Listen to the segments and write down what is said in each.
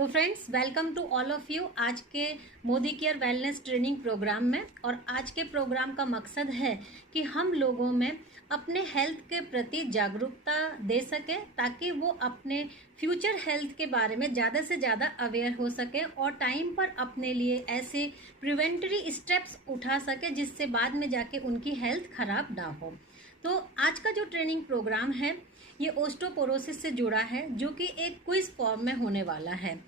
तो friends, welcome to all of you आज के Modi care wellness training programme में। और आज के प्रोग्राम का मकसद है कि हम लोगों में अपने हेल्थ के प्रति जागरूकता दे सकें, ताकि वो अपने फ्यूचर हेल्थ के बारे में ज़्यादा से ज़्यादा अवेयर हो सकें और टाइम पर अपने लिए ऐसे प्रिवेंटरी स्टेप्स उठा सकें जिससे बाद में जाके उनकी हेल्थ ख़राब ना हो। तो आज का जो ट्रेनिंग प्रोग्राम है ये ओस्टोपोरोसिस से जुड़ा है, जो कि एक क्विज फॉर्म में होने वाला है।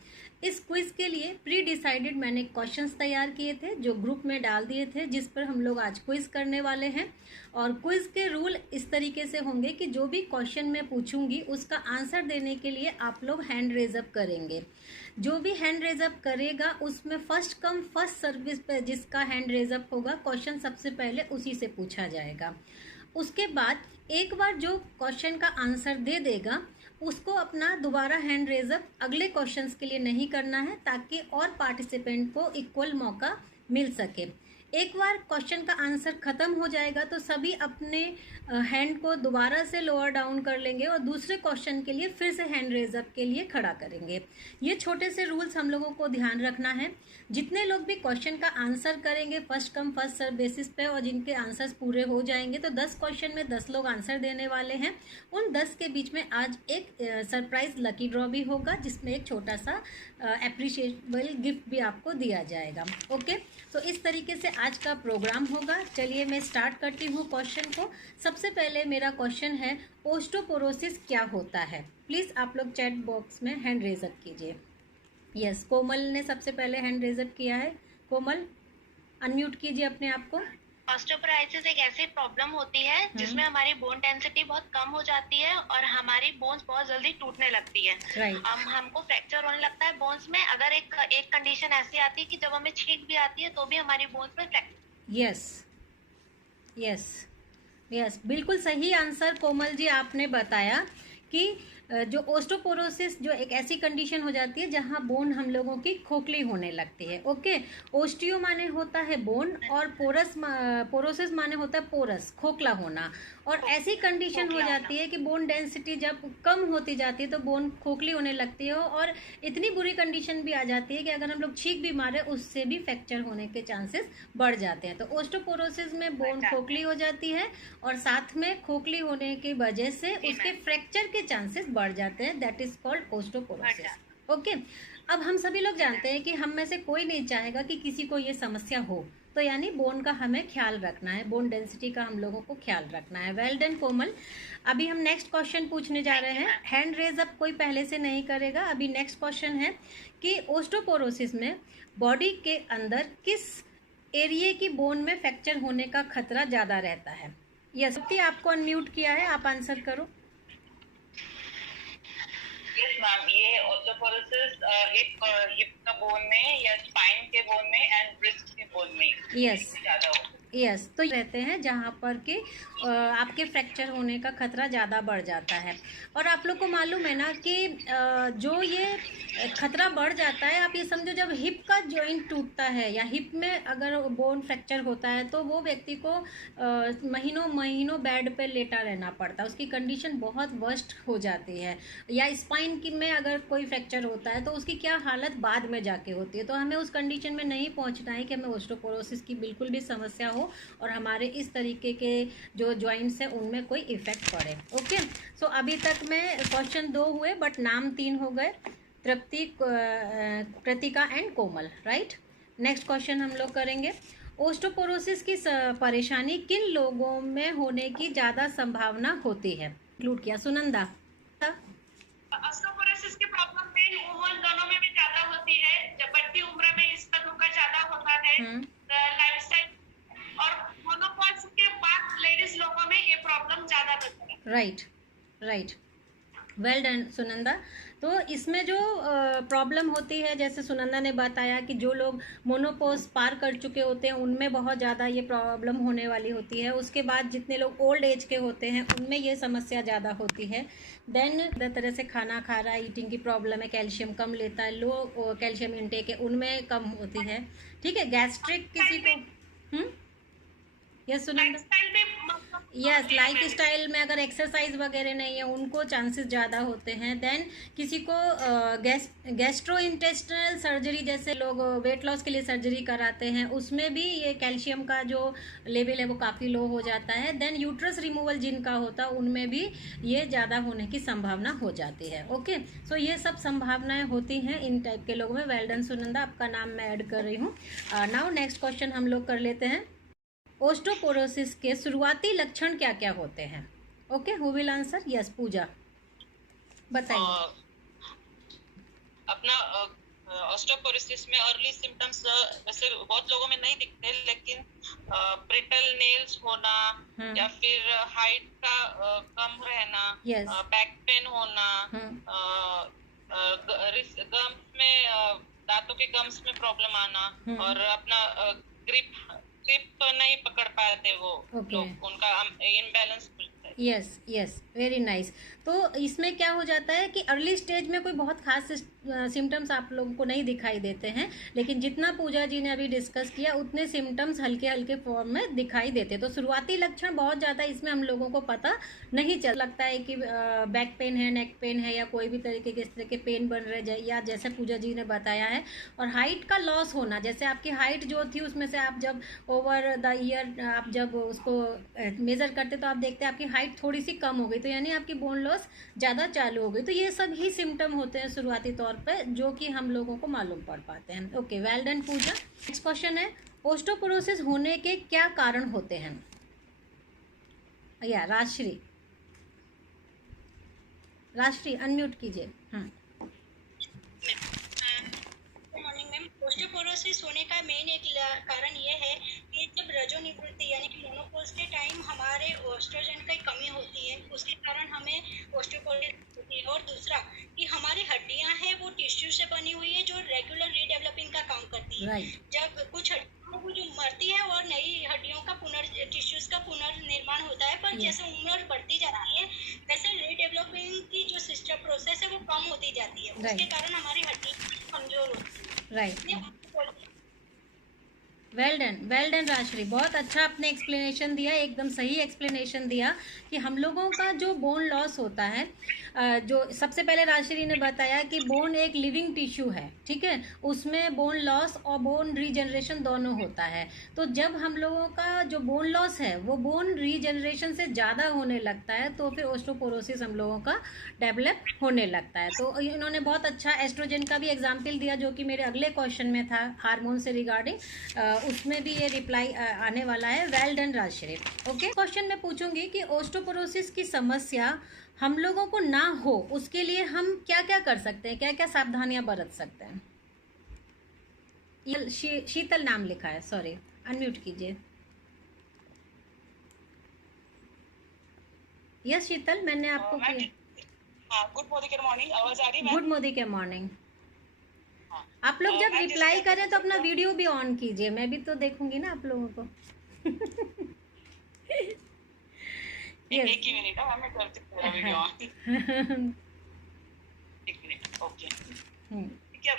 इस क्विज के लिए प्री डिसाइडेड मैंने क्वेश्चंस तैयार किए थे, जो ग्रुप में डाल दिए थे, जिस पर हम लोग आज क्विज करने वाले हैं। और क्विज के रूल इस तरीके से होंगे कि जो भी क्वेश्चन मैं पूछूंगी उसका आंसर देने के लिए आप लोग हैंड रेज अप करेंगे। जो भी हैंड रेज अप करेगा उसमें फर्स्ट कम फर्स्ट सर्विस पे जिसका हैंड रेज अप होगा, क्वेश्चन सबसे पहले उसी से पूछा जाएगा। उसके बाद एक बार जो क्वेश्चन का आंसर दे देगा उसको अपना दोबारा हैंड रेज अप अगले क्वेश्चंस के लिए नहीं करना है, ताकि और पार्टिसिपेंट को इक्वल मौका मिल सके। एक बार क्वेश्चन का आंसर खत्म हो जाएगा तो सभी अपने हैंड को दोबारा से लोअर डाउन कर लेंगे और दूसरे क्वेश्चन के लिए फिर से हैंड रेज अप के लिए खड़ा करेंगे। ये छोटे से रूल्स हम लोगों को ध्यान रखना है। जितने लोग भी क्वेश्चन का आंसर करेंगे first come first serve basis पे, और जिनके आंसर्स पूरे हो जाएंगे, तो 10 क्वेश्चन में 10 लोग आंसर देने वाले हैं। उन 10 के बीच में आज एक सरप्राइज लकी ड्रॉ भी होगा, जिसमें एक छोटा सा एप्रिशिएबल गिफ्ट भी आपको दिया जाएगा। ओके, तो इस तरीके से आज का प्रोग्राम होगा। चलिए मैं स्टार्ट करती हूँ क्वेश्चन को। सबसे पहले मेरा क्वेश्चन है, ओस्टोपोरोसिस क्या होता है? प्लीज़ आप लोग चैट बॉक्स में हैंड रेज अप कीजिए। यस, कोमल ने सबसे पहले हैंड रेज अप किया है। कोमल, अनम्यूट कीजिए अपने आप को। ऑस्टियोपोरोसिस एक ऐसी प्रॉब्लम होती है जिसमें हमारी बोन डेंसिटी बहुत कम हो जाती है और हमारी बोन्स बहुत जल्दी टूटने लगती है। राइट। हमको फ्रैक्चर होने लगता है बोन्स में। अगर एक कंडीशन ऐसी आती है कि जब हमें छींक भी आती है तो भी हमारी बोन्स में फ्रैक्चर। यस यस यस, बिल्कुल सही आंसर कोमल जी आपने बताया कि जो ओस्टोपोरोसिस जो एक ऐसी कंडीशन हो जाती है जहां बोन हम लोगों की खोखली होने लगती है। ओके, ओस्टियो माने होता है बोन और पोरोसिस माने होता है पोरस, खोखला होना। और ऐसी कंडीशन हो जाती है कि बोन डेंसिटी जब कम होती जाती है तो बोन खोखली होने लगती है, और इतनी बुरी कंडीशन भी आ जाती है कि अगर हम लोग छींक भी मारे उससे भी फ्रैक्चर होने के चांसेस बढ़ जाते हैं। तो ओस्टोपोरोसिस में बोन खोखली हो जाती है और साथ में खोखली होने की वजह से उसके फ्रैक्चर के चांसेस बढ़ जाते हैं। That is called osteoporosis. Okay, अब हम सभी लोग जानते हैं कि हम में से कोई नहीं चाहेगा कि किसी को ये समस्या हो, तो यानी बोन का हमें ख्याल रखना है, बोन डेंसिटी का हम लोगों को ख्याल रखना है। वेल डन कोमल। अभी हम नेक्स्ट क्वेश्चन पूछने जा रहे हैं। हैंड रेज अप कोई पहले से नहीं करेगा। अभी नेक्स्ट क्वेश्चन है कि ओस्टोपोरोसिस में बॉडी के अंदर किस एरिया की बोन में फ्रैक्चर होने का खतरा ज्यादा रहता है? यस, आपको अनम्यूट किया है, आप आंसर करो। यस मैम, ये ओस्टियोपोरोसिस हिप का बोन में या स्पाइन के बोन में एंड रिस्ट के बोन में यस ज्यादा होता है। यस, तो रहते हैं जहाँ पर कि आपके फ्रैक्चर होने का खतरा ज़्यादा बढ़ जाता है। और आप लोग को मालूम है ना कि जो ये खतरा बढ़ जाता है, आप ये समझो जब हिप का जॉइंट टूटता है या हिप में अगर बोन फ्रैक्चर होता है तो वो व्यक्ति को महीनों महीनों बेड पे लेटा रहना पड़ता है, उसकी कंडीशन बहुत वर्स्ट हो जाती है। या स्पाइन की में अगर कोई फ्रैक्चर होता है तो उसकी क्या हालत बाद में जाके होती है। तो हमें उस कंडीशन में नहीं पहुंचना है कि हमें ओस्टोपोरोसिस की बिल्कुल भी समस्या हो और हमारे इस तरीके के जो जॉइंट्स हैं उनमें कोई इफेक्ट पड़े। ओके, सो अभी तक में क्वेश्चन 2 हुए बट नाम 3 हो गए, Tripti, Kritika and Komal. Right, next question हम लोग करेंगे। ओस्टोपोरोसिस की परेशानी किन लोगों में होने की ज़्यादा संभावना होती है? इंक्लूड किया सुनंदा। ऑस्टियोपोरोसिस की प्रॉब्लम मेन वुमन दोनों में भी ज्यादा होती है। जब बढ़ती उम्र में इसका धोखा ज्यादा होता है। लाइफस्टाइल और मोनोपॉज के बाद लेडीज लोगों में ये प्रॉब्लम ज्यादा होती है। Right right, well done Sunanda. तो इसमें जो प्रॉब्लम होती है, जैसे सुनंदा ने बताया कि जो लोग मोनोपोज पार कर चुके होते हैं उनमें बहुत ज़्यादा ये प्रॉब्लम होने वाली होती है। उसके बाद जितने लोग ओल्ड एज के होते हैं उनमें ये समस्या ज़्यादा होती है। देन तरह से खाना खा रहा है, ईटिंग की प्रॉब्लम है, कैल्शियम कम लेता है, लो कैल्शियम इंटेक है, उनमें कम होती है। ठीक है, गैस्ट्रिक किसी को। यस सुनंदा। लाइफस्टाइल में यस, लाइफ स्टाइल में अगर एक्सरसाइज वगैरह नहीं है उनको चांसेस ज़्यादा होते हैं। देन किसी को गैस्ट्रो इंटेस्टिनल सर्जरी, जैसे लोग वेट लॉस के लिए सर्जरी कराते हैं, उसमें भी ये कैल्शियम का जो लेवल है वो काफ़ी लो हो जाता है। देन यूट्रस रिमूवल जिनका होता है उनमें भी ये ज़्यादा होने की संभावना हो जाती है। ओके, सो ये सब संभावनाएं होती हैं इन टाइप के लोगों में। वेल डन सुनंदा, आपका नाम मैं ऐड कर रही हूँ। नाउ नेक्स्ट क्वेश्चन हम लोग कर लेते हैं। ओस्टोपोरोसिस के शुरुआती लक्षण क्या क्या होते हैं? Okay, who will answer? Yes, Pooja बताइए। अपना ऑस्टियोपोरोसिस में अर्ली सिम्टम्स वैसे बहुत लोगों में नहीं दिखते, लेकिन ब्रिटल नेल्स होना या फिर हाइट का कम रहना, बैक पेन होना, गम्स में दांतों के गम्स में प्रॉब्लम आना, और अपना ग्रिप नहीं पकड़ पाते वो लोग, उनका imbalance. Yes yes, very nice. तो इसमें क्या हो जाता है कि अर्ली स्टेज में कोई बहुत खास सिम्टम्स आप लोगों को नहीं दिखाई देते हैं, लेकिन जितना पूजा जी ने अभी डिस्कस किया उतने सिम्टम्स हल्के हल्के फॉर्म में दिखाई देते। तो शुरुआती लक्षण बहुत ज़्यादा इसमें हम लोगों को पता नहीं चल लगता है कि बैक पेन है, नेक पेन है, या कोई भी तरीके के इस तरह के पेन बन रहे, या जैसे पूजा जी ने बताया है। और हाइट का लॉस होना, जैसे आपकी हाइट जो थी उसमें से आप जब ओवर द ईयर आप जब उसको मेज़र करते तो आप देखते हैं आपकी हाइट थोड़ी सी कम हो गई, तो यानी आपकी बोन लॉस ज़्यादा चालू हो गई। तो ये सब ही सिम्टम होते हैं शुरुआती तौर पे जो कि हम लोगों को मालूम पड़ पाते हैं। ओके, वेल डन पूजा। नेक्स्ट क्वेश्चन है, ओस्टोपोरोसिस होने के क्या कारण होते हैं? या राजश्री अनम्यूट कीजिए। मॉर्निंग मैम, ओस्टियोपोरोसिस होने का मेन एक कारण ये है कि जब रजोनिवृत्ति यानी कि मेनोपॉज के टाइम हमारे ओस्ट्रोजन की कमी होती है, उसके कारण हमें ओस्टियोपोरोसिस होती है। और दूसरा कि हमारी हड्डियां हैं वो टिश्यू से बनी हुई है जो रेगुलर रीडेवलपिंग का काम करती है। जब कुछ हड्डियां जो मरती है और नई हड्डियों का टिश्यूज का पुनर्निर्माण होता है, पर जैसे उम्र बढ़ती जाती है वैसे रीडेवलपिंग की जो सिस्टम प्रोसेस है वो कम होती जाती है, उसके कारण हमारी हड्डी कमजोर होती है। राइट, वेल डन राजश्री, बहुत अच्छा आपने एक्सप्लेनेशन दिया, एकदम सही एक्सप्लेनेशन दिया कि हम लोगों का जो बोन लॉस होता है, जो सबसे पहले राजश्री ने बताया कि बोन एक लिविंग टिश्यू है, ठीक है, उसमें बोन लॉस और बोन रीजनरेशन दोनों होता है। तो जब हम लोगों का जो बोन लॉस है वो बोन रीजनरेशन से ज़्यादा होने लगता है तो फिर ओस्टोपोरोसिस हम लोगों का डेवलप होने लगता है। तो इन्होंने बहुत अच्छा एस्ट्रोजन का भी एग्जाम्पल दिया जो कि मेरे अगले क्वेश्चन में था हार्मोन से रिगार्डिंग, उसमें भी ये रिप्लाई आने वाला है। Well done Rajshri. Okay, question मैं पूछूंगी कि ओस्टोपोरोसिस की समस्या हम लोगों को ना हो उसके लिए हम क्या क्या कर सकते हैं, क्या क्या सावधानियां बरत सकते हैं? शीतल नाम लिखा है, सॉरी, अनम्यूट कीजिए। यस शीतल, मैंने आपको गुड मॉर्निंग, आवाज आ रही है? गुड मॉर्निंग के मॉर्निंग। आप लोग जब रिप्लाई करें तो अपना वीडियो भी ऑन कीजिए, मैं भी तो देखूंगी ना आप लोगों को। एक ही मिनट, मैं करती हूं वीडियो ऑन। एक मिनट, ओके, ठीक है।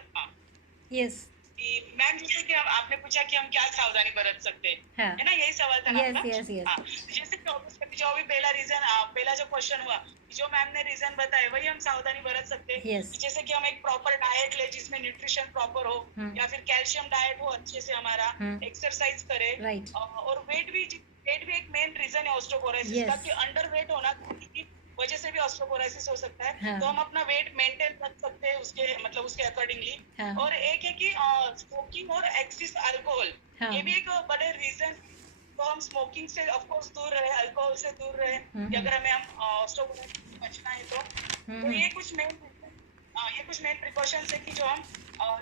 यस मैम, जैसे कि आपने पूछा कि हम क्या सावधानी बरत सकते हैं, है ना, यही सवाल था ना आपका? जैसे जो अभी पहला जो क्वेश्चन हुआ, जो मैम ने रीजन बताए वही हम सावधानी बरत सकते हैं। जैसे कि हम एक प्रॉपर डाइट ले जिसमें न्यूट्रिशन प्रॉपर हो, या फिर कैल्शियम डाइट हो अच्छे से हमारा, एक्सरसाइज करे, और वेट भी एक मेन रीजन है ऑस्टियोपोरोसिस का, कि अंडर वेट होना की वजह से भी ऑस्टियोपोरोसिस हो सकता है। तो हम अपना वेट मेंटेन रख सकते हैं उसके अकॉर्डिंगली। और एक है कि स्मोकिंग और एक्सेस अल्कोहल, ये भी एक बड़े रीजन। तो हम स्मोकिंग से ऑफ कोर्स दूर रहे, अल्कोहल से दूर रहे, कि अगर हमें ऑस्टियोपोरोसिस से बचना है तो ये कुछ मेन प्रिकॉशंस है कि जो हम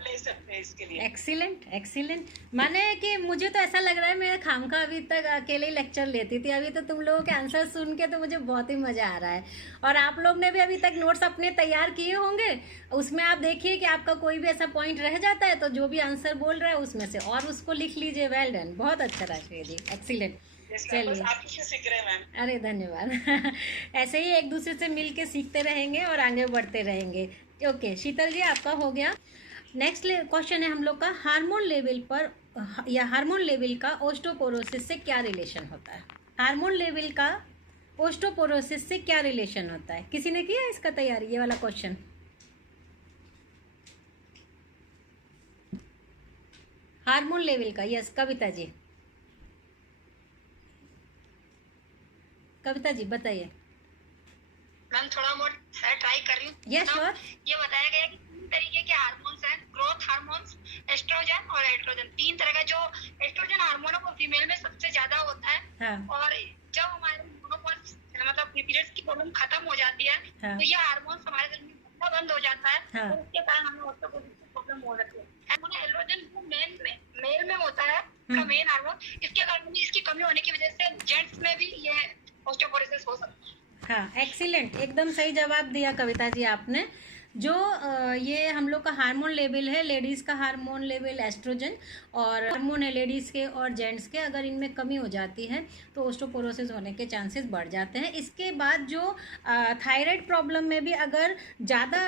ले सकते हैं इसके लिए। एक्सीलेंट। माने कि मुझे तो ऐसा लग रहा है मैं खामखा अभी तक अकेले ही लेक्चर लेती थी, अभी तो तुम लोगों के आंसर सुन के तो मुझे बहुत ही मजा आ रहा है। और आप लोग ने भी अभी तक नोट्स अपने तैयार किए होंगे, उसमें आप देखिए कि आपका कोई भी ऐसा पॉइंट रह जाता है तो जो भी आंसर बोल रहा है उसमें से और उसको लिख लीजिए। वेल डन, बहुत अच्छा राजश्री जी, एक्सीलेंट। चलिए, अरे धन्यवाद। ऐसे ही एक दूसरे से मिल के सीखते रहेंगे और आगे बढ़ते रहेंगे। ओके शीतल जी, आपका हो गया। नेक्स्ट क्वेश्चन है हम लोग का, हार्मोन लेवल का ओस्टोपोरोसिस से क्या रिलेशन होता है? हार्मोन लेवल का ओस्टोपोरोसिस से क्या रिलेशन होता है? किसी ने किया इसका तैयारी, ये वाला क्वेश्चन? हार्मोन लेवल का, यस कविता जी। कविता जी बताइए। मैम थोड़ा बहुत ट्राई कर रही हूँ। Yes sure. ये बताया गया कि 3 तरीके के हार्मोन्स हैं, ग्रोथ हार्मोन्स, एस्ट्रोजन और एस्ट्रोजन। 3 तरह का। जो एस्ट्रोजन हार्मोन है वो फीमेल में सबसे ज्यादा होता है। हाँ। और जब हमारे मेनोपॉज मतलब पीरियड्स की प्रॉब्लम खत्म हो जाती है, हाँ। तो ये हार्मोन्स हमारे शरीर में बनना बंद हो जाता है। हाँ। और इसके कारण हमें ऑस्टियोपोरोसिस की प्रॉब्लम हो सकती है। एस्ट्रोजन वो मेल में होता है, इसका मेन हार्मोन। इसके कारण भी, इसकी कमी होने की वजह से जेंट्स में भी ये ऑस्टियोपोरोसिस हो सकता है। हाँ, एक्सीलेंट, एकदम सही जवाब दिया कविता जी आपने। जो ये हम लोग का हार्मोन लेवल है, लेडीज़ का हार्मोन लेवल एस्ट्रोजन और हार्मोन है लेडीज़ के और जेंट्स के, अगर इनमें कमी हो जाती है तो ओस्टोपोरोसिस होने के चांसेस बढ़ जाते हैं। इसके बाद जो थायराइड प्रॉब्लम में भी अगर ज़्यादा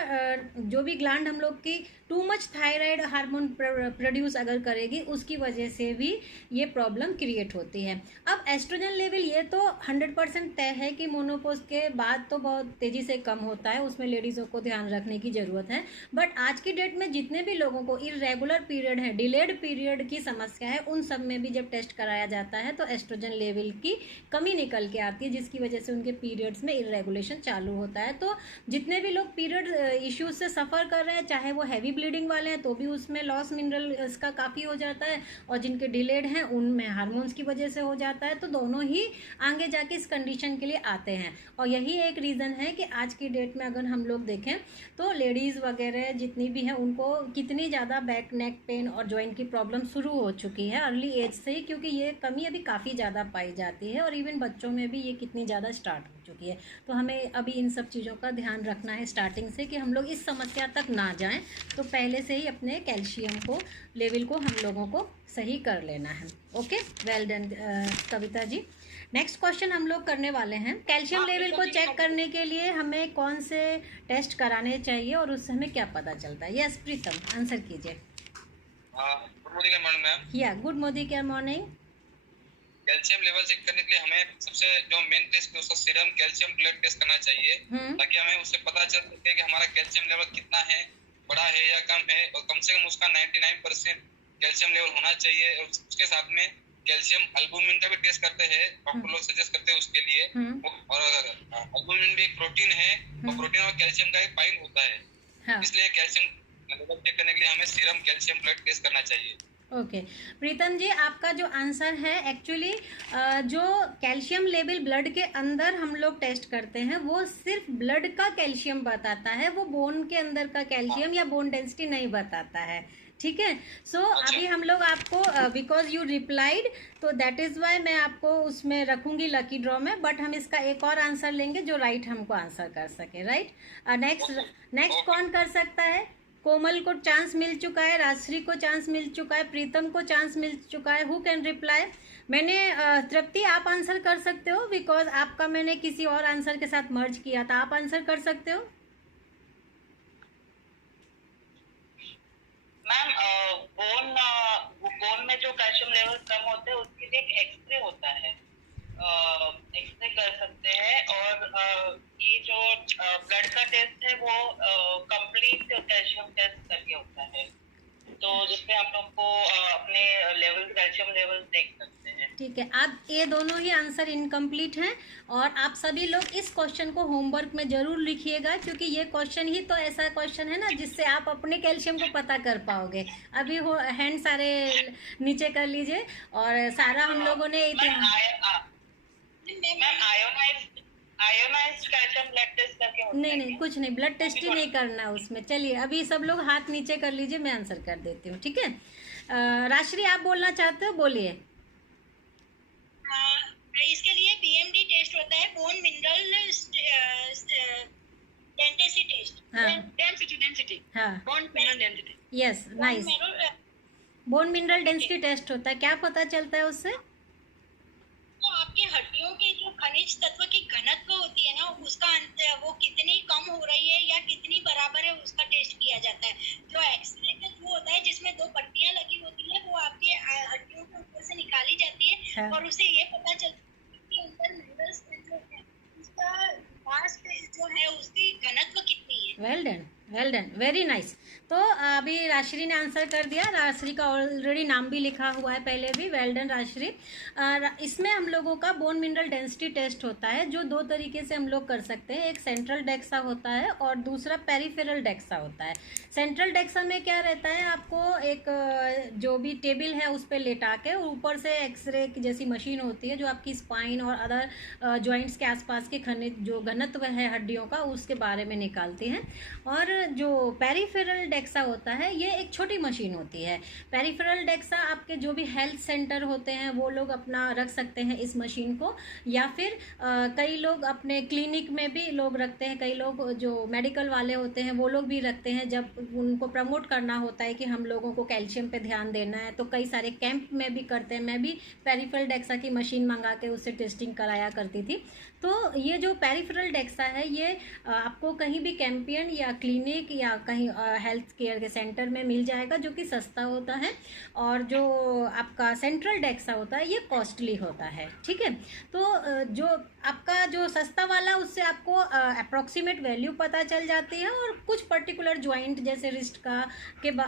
जो भी ग्लैंड हम लोग की too much thyroid hormone produce अगर करेगी, उसकी वजह से भी ये प्रॉब्लम क्रिएट होती है। अब एस्ट्रोजन लेवल ये तो 100% तय है कि मोनोपोज के बाद तो बहुत तेज़ी से कम होता है, उसमें लेडीज़ों को ध्यान रखने की ज़रूरत है। बट आज की डेट में जितने भी लोगों को इरेगुलर पीरियड है, डिलेड पीरियड की समस्या है, उन सब में भी जब टेस्ट कराया जाता है तो एस्ट्रोजन लेवल की कमी निकल के आती है, जिसकी वजह से उनके पीरियड्स में इरेगुलेशन चालू होता है। तो जितने भी लोग पीरियड इश्यूज से सफ़र कर रहे हैं, चाहे वो हैवी ब्लीडिंग वाले हैं तो भी उसमें लॉस मिनरल इसका काफ़ी हो जाता है, और जिनके डिलेड हैं उनमें हार्मोन्स की वजह से हो जाता है। तो दोनों ही आगे जाके इस कंडीशन के लिए आते हैं, और यही एक रीज़न है कि आज की डेट में अगर हम लोग देखें तो लेडीज़ वगैरह जितनी भी हैं उनको कितनी ज़्यादा बैक नेक पेन और जॉइंट की प्रॉब्लम शुरू हो चुकी है अर्ली एज से ही, क्योंकि ये कमी अभी काफ़ी ज़्यादा पाई जाती है, और इवन बच्चों में भी ये कितनी ज़्यादा स्टार्ट हो चुकी है। तो हमें अभी इन सब चीज़ों का ध्यान रखना है स्टार्टिंग से, कि हम लोग इस समस्या तक ना जाएं, तो पहले से ही अपने कैल्शियम को लेवल को हम लोगों को सही कर लेना है। Okay, well done Kavita ji. Next question हम लोग करने वाले हैं, कैल्शियम लेवल को चेक करने के लिए हमें कौन से टेस्ट कराने चाहिए और उससे हमें क्या पता चलता है? यस प्रीतम, आंसर कीजिए। Good morning ma'am. या good morning. Calcium level check करने के लिए हमें सबसे जो मेन टेस्ट है उसका सीरम कैल्शियम ब्लड टेस्ट करना चाहिए, ताकि हमें उससे पता चल सके कि हमारा कैल्शियम लेवल कितना है, बड़ा है या कम है, और कम से कम उसका 99% कैल्शियम लेवल होना चाहिए। और उसके साथ में कैल्शियम एल्बुमिन का भी टेस्ट करते हैं, डॉक्टर लोग सजेस्ट करते हैं उसके लिए। और एल्बुमिन भी एक प्रोटीन है, और प्रोटीन और कैल्शियम का एक पाइन होता है। हाँ। इसलिए कैल्शियम लेवल चेक करने के लिए हमें सीरम कैल्शियम ब्लड टेस्ट करना चाहिए। ओके प्रीतम जी, आपका जो आंसर है एक्चुअली जो कैल्शियम लेवल ब्लड के अंदर हम लोग टेस्ट करते हैं वो सिर्फ ब्लड का कैल्शियम बताता है, वो बोन के अंदर का कैल्शियम या बोन डेंसिटी नहीं बताता है। ठीक है, सो अभी हम लोग आपको बिकॉज यू रिप्लाइड, तो दैट इज वाई मैं आपको उसमें रखूंगी लकी ड्रॉ में, बट हम इसका एक और आंसर लेंगे जो राइट हमको आंसर कर सके। राइट, नेक्स्ट कौन कर सकता है? कोमल को चांस मिल चुका है, राजश्री को चांस मिल चुका है, प्रीतम को चांस मिल चुका है। Who can reply? मैंने तृप्ति आप आंसर कर सकते हो, बिकॉज आपका मैंने किसी और आंसर के साथ मर्ज किया था। आप आंसर कर सकते हो मैम। बोन में जो कैल्शियम लेवल कम होते हैं उसके लिए एक एक्सरे होता है, एक्सरे कर सकते हैं। और ये जो ब्लड का टेस्ट है वो कंप्लीट कैल्शियम टेस्ट करके होता है, तो जिसमें हम लोग को अपने लेवल कैल्शियम लेवल देख सकते हैं। ठीक है, आप ये दोनों ही आंसर इनकम्प्लीट हैं, और आप सभी लोग इस क्वेश्चन को होमवर्क में जरूर लिखिएगा, क्योंकि ये क्वेश्चन ही तो ऐसा क्वेश्चन है ना जिससे आप अपने कैल्शियम को पता कर पाओगे। अभी हो हैंड सारे नीचे कर लीजिए, और सारा हम लोगों ने आयोनाइज्ड कैल्शियम ब्लड टेस्ट करके होता है। नहीं कुछ नहीं, ब्लड टेस्ट ही नहीं करना उसमें। चलिए अभी सब लोग हाथ नीचे कर लीजिए, मैं आंसर कर देती हूँ। ठीक है, राजश्री आप बोलना चाहते हो, बोलिए। इसके लिए बीएमडी टेस्ट होता है, bone mineral density test. Density हाँ, bone mineral density. Yes, nice. Bone mineral density test होता है, क्या पता चलता है उससे? तो आपकी हड्डियों के जो खनिज तत्व की घनत्व होती है ना, उसका वो कितनी कम हो रही है या कितनी बराबर है, उसका टेस्ट किया जाता है। जो एक्सरे का थ्रू होता है, जिसमें 2 पट्टियां लगी होती है, वो आपके हड्डियों के ऊपर से निकाली जाती है। हाँ। और उससे ये पता चलता है कि वेल डन, वेरी नाइस। तो अभी राजश्री ने आंसर कर दिया, राजश्री का ऑलरेडी नाम भी लिखा हुआ है पहले भी, वेल डन राजश्री। इसमें हम लोगों का बोन मिनरल डेंसिटी टेस्ट होता है जो 2 तरीके से हम लोग कर सकते हैं, एक सेंट्रल डेक्सा होता है और दूसरा पेरिफेरल डेक्सा होता है। सेंट्रल डेक्सा में क्या रहता है, आपको एक जो भी टेबल है उस पर लेटा के ऊपर से एक्सरे की जैसी मशीन होती है जो आपकी स्पाइन और अदर जॉइंट्स के आसपास के खनिज जो घनत्व है हड्डियों का उसके बारे में निकालती हैं। और जो पेरिफेरल डेक्सा होता है ये एक छोटी मशीन होती है। पेरिफेरल डेक्सा आपके जो भी हेल्थ सेंटर होते हैं वो लोग अपना रख सकते हैं इस मशीन को, या फिर कई लोग अपने क्लिनिक में भी लोग रखते हैं, कई लोग जो मेडिकल वाले होते हैं वो लोग भी रखते हैं। जब उनको प्रमोट करना होता है कि हम लोगों को कैल्शियम पे ध्यान देना है तो कई सारे कैंप में भी करते हैं। मैं भी पेरिफेरल डेक्सा की मशीन मंगा के उससे टेस्टिंग कराया करती थी। तो ये जो पेरिफेरल डेक्सा है ये आपको कहीं भी कैंपियन या क्लिनिक या कहीं हेल्थ केयर के सेंटर में मिल जाएगा जो कि सस्ता होता है, और जो आपका सेंट्रल डेक्सा होता है ये कॉस्टली होता है, ठीक है। तो जो आपका जो सस्ता वाला उससे आपको अप्रॉक्सीमेट वैल्यू पता चल जाती है और कुछ पर्टिकुलर जॉइंट जैसे रिस्ट का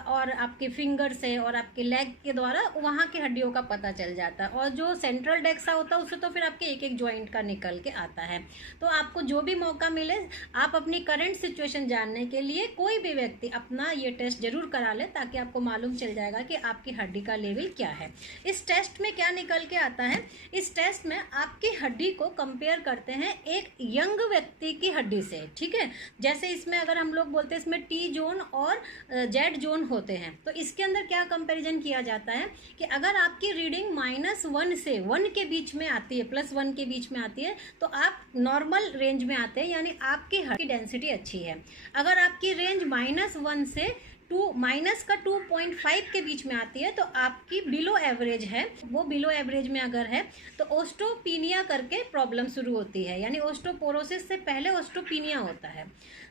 और आपके फिंगर से और आपके लेग के द्वारा वहाँ की हड्डियों का पता चल जाता है। और जो सेंट्रल डेक्सा होता है उससे तो फिर आपके एक एक जॉइंट का निकल के आता है। तो आपको जो भी मौका मिले आप अपनी करंट सिचुएशन जानने के लिए कोई भी व्यक्ति अपना ये टेस्ट जरूर करा ले ताकि आपको मालूम चल जाएगा कि आपकी हड्डी का लेवल क्या है। इस टेस्ट में क्या निकल के आता है, इस टेस्ट में आपकी हड्डी को कंपेयर करते हैं एक यंग व्यक्ति की हड्डी से, ठीक है। जैसे इसमें अगर हम लोग बोलते हैं इसमें टी जोन और जेड जोन होते हैं, तो इसके अंदर क्या कंपैरिजन किया जाता है कि अगर आपकी रीडिंग -1 से 1 के बीच में आती है, +1 के बीच में आती है तो आप नॉर्मल रेंज में आते हैं, यानी आपकी हड्डी की डेंसिटी अच्छी है। अगर आपकी रेंज -1 से -2.5 के बीच में आती है तो आपकी बिलो एवरेज है। वो बिलो एवरेज में अगर है तो ओस्टोपीनिया करके प्रॉब्लम शुरू होती है, यानी ओस्टोपोरोसिस से पहले ओस्टोपीनिया होता है।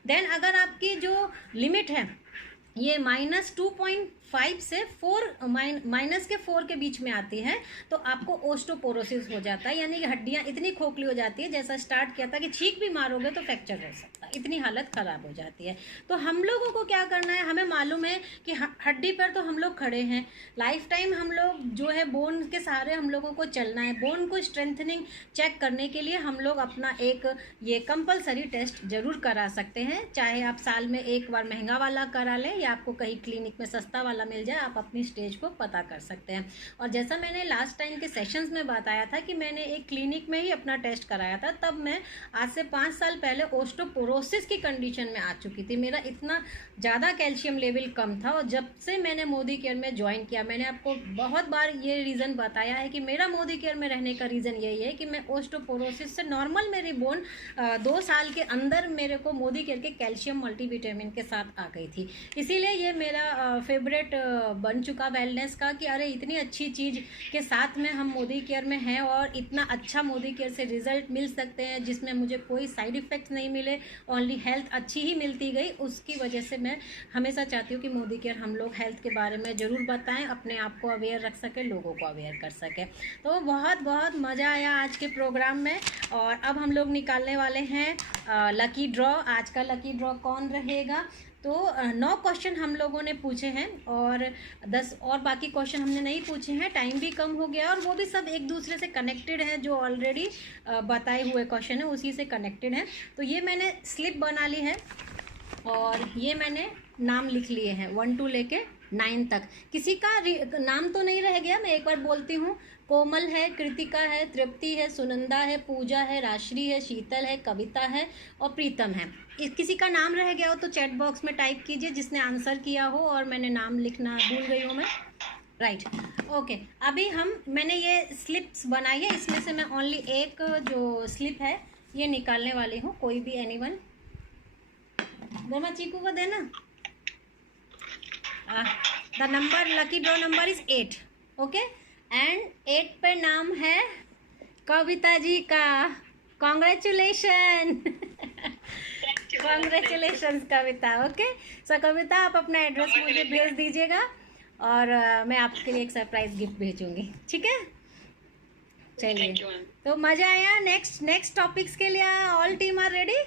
देन अगर आपकी जो लिमिट है ये -2.5 से -4 के बीच में आती है तो आपको ओस्टोपोरोसिस हो जाता है, यानी कि हड्डियाँ इतनी खोखली हो जाती है, जैसा स्टार्ट किया था कि छींक भी मारोगे तो फ्रैक्चर हो सकता है, इतनी हालत ख़राब हो जाती है। तो हम लोगों को क्या करना है, हमें मालूम है कि हड्डी पर तो हम लोग खड़े हैं, लाइफ टाइम हम लोग जो है बोन के सहारे हम लोगों को चलना है। बोन को स्ट्रेंथनिंग चेक करने के लिए हम लोग अपना एक ये कंपलसरी टेस्ट ज़रूर करा सकते हैं, चाहे आप साल में एक बार महंगा वाला करा लें या आपको कहीं क्लिनिक में सस्ता वाला मिल जाए, आप अपनी स्टेज को पता कर सकते हैं। और जैसा मैंने लास्ट टाइम के सेशंस में बताया था कि मैंने एक क्लिनिक में ही अपना टेस्ट कराया था, तब मैं आज से 5 साल पहले ओस्टोपोरोसिस की कंडीशन में आ चुकी थी। मेरा इतना ज़्यादा कैल्शियम लेवल कम था, और जब से मैंने मोदी केयर में ज्वाइन किया, मैंने आपको बहुत बार ये रीज़न बताया है कि मेरा मोदी केयर में रहने का रीज़न यही है कि मैं ओस्टोपोरोसिस से नॉर्मल मेरी बोन 2 साल के अंदर मेरे को मोदी केयर के कैल्शियम मल्टीविटामिन के साथ आ गई थी। इसीलिए ये मेरा फेवरेट बन चुका वेलनेस का कि अरे इतनी अच्छी चीज़ के साथ में हम मोदी केयर में हैं और इतना अच्छा मोदी केयर से रिजल्ट मिल सकते हैं जिसमें मुझे कोई साइड इफ़ेक्ट्स नहीं मिले, ओनली हेल्थ अच्छी ही मिलती गई। उसकी वजह से मैं हमेशा चाहती हूँ कि मोदी केयर हम लोग हेल्थ के बारे में ज़रूर बताएं, अपने आप को अवेयर रख सकें, लोगों को अवेयर कर सकें। तो बहुत बहुत मज़ा आया आज के प्रोग्राम में। और अब हम लोग निकालने वाले हैं लकी ड्रॉ। आज का लकी ड्रॉ कौन रहेगा? तो 9 क्वेश्चन हम लोगों ने पूछे हैं और 10 और बाकी क्वेश्चन हमने नहीं पूछे हैं, टाइम भी कम हो गया और वो भी सब एक दूसरे से कनेक्टेड हैं, जो ऑलरेडी बताए हुए क्वेश्चन है उसी से कनेक्टेड हैं। तो ये मैंने स्लिप बना ली है और ये मैंने नाम लिख लिए हैं 1 to लेके 9 तक। किसी का नाम तो नहीं रह गया, मैं एक बार बोलती हूँ। कोमल है, कृतिका है, तृप्ति है, सुनंदा है, पूजा है, राश्री है, शीतल है, कविता है और प्रीतम है। किसी का नाम रह गया हो तो चैट बॉक्स में टाइप कीजिए जिसने आंसर किया हो और मैंने नाम लिखना भूल गई हूँ मैं। Right, okay. अभी मैंने ये स्लिप्स बनाई है, इसमें से मैं ओनली एक जो स्लिप है ये निकालने वाली हूँ। कोई भी एनीवन, दोनों चीकू को देना। The number lucky draw number is 8, okay. And 8 पे नाम है कविता जी का। कॉन्ग्रेचुलेशन कॉन्ग्रेचुलेशन कविता। ओके, सो कविता आप अपना एड्रेस मुझे भेज दीजिएगा और मैं आपके लिए एक सरप्राइज गिफ्ट भेजूंगी, ठीक है। चलिए, तो मजा आया। नेक्स्ट टॉपिक्स के लिए ऑल टीम आर रेडी?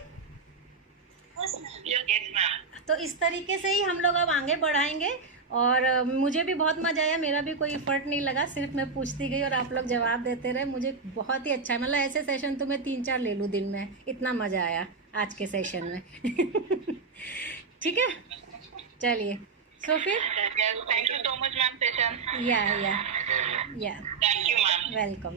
तो इस तरीके से ही हम लोग अब आगे बढ़ाएंगे। और मुझे भी बहुत मज़ा आया, मेरा भी कोई एफर्ट नहीं लगा, सिर्फ मैं पूछती गई और आप लोग जवाब देते रहे। मुझे बहुत ही अच्छा, मतलब ऐसे सेशन तो मैं 3-4 ले लूँ दिन में, इतना मज़ा आया आज के सेशन में। ठीक है, चलिए। सो फिर thank you so much ma'am session. या थैंक यू मैम, वेलकम।